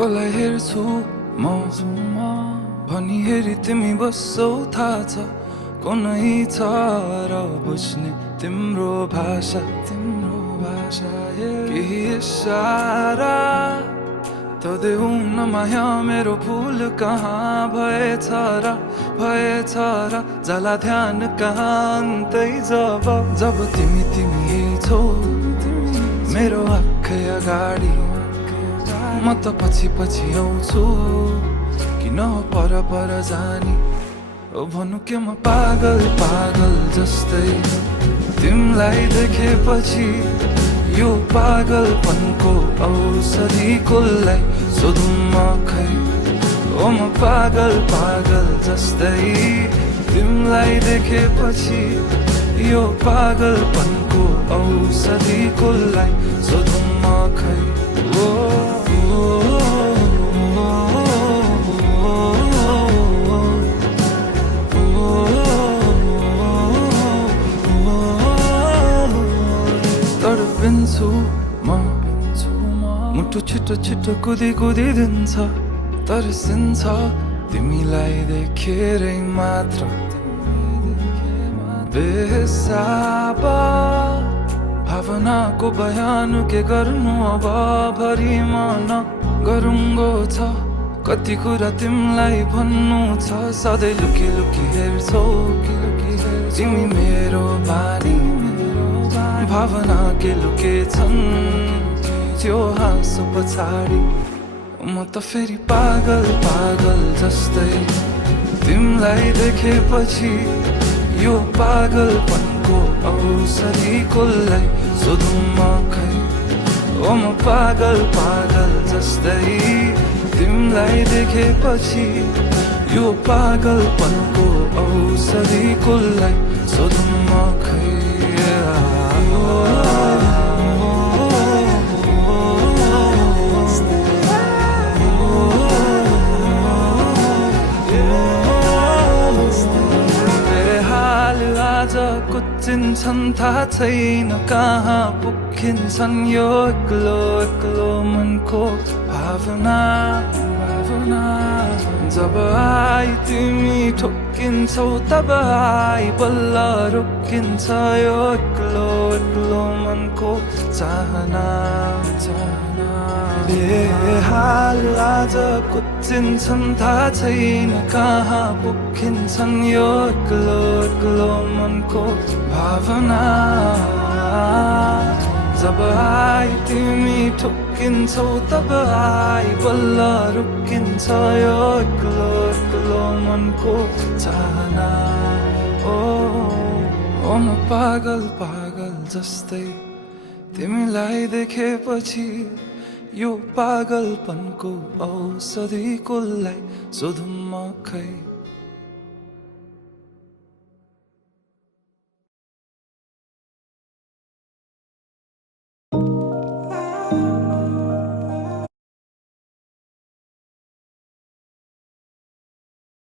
कसलाई हेर्छु म भनी हेरी तिमी बस्छौ थाहा छ कुनै छ र बुझ्ने तिम्रो भाषा केही इशारा त देऊ न माया मेरो फुल कहाँ भएछ र जाला ध्यान कहाँ अन्तै जब तिमी छौ मेरो आँखै अगाडि म त पछि आउँछु किन पर जानी ओ भन्नु के म पागल जस्तै तिमीलाई देखेपछि यो पागलपनको औषधि कसलाई सोधौँ म खै ओ म पागल जस्तै तिमीलाई देखेपछि यो पागलपनको औषधि कसलाई सोधौँ म खै तडपिन्छु म मुटु छिटो कुदी दिन्छ तर्सिन्छ तिमीलाई देखेरै मात्र बेहिसाब भावनाको बयान के गर्नु अब भरि मन गरुङ्गो छ कति कुरा तिमीलाई भन्नु छ सधैँ लुकी हेर्छौ तिमी मेरो बानी भावना के लुकेछन् त्यो हाँसो पछाडि म त फेरि पागल जस्तै तिमीलाई देखेपछि यो पागलपनको औषधि कसलाई सोधौँ म खै ओ म पागल जस्तै तिमीलाई देखेपछि यो पागलपनको औषधि कसलाई सोधौँ म खै आज कुचिन्छन् थाहा छैन कहाँ पुगिन्छन् यो एक्लो मनको भावना जब आई तिमी ठोकिन्छौ तब आई बल्ल रोकिन्छ यो एक्लो मनको चाहना बेहाल आज कुचिन्छन् थाहा छैन कहाँ पुगिन्छन् यो एक्लो मनको भावना जब आई तिमी ठोकिन्छौ तब आई बल्ल रोकिन्छ यो एक्लो मनको चाहना ओ म पागल जस्तै तिमीलाई देखेपछि यो पागलपनको औषधि कसलाई सोधौँ म खै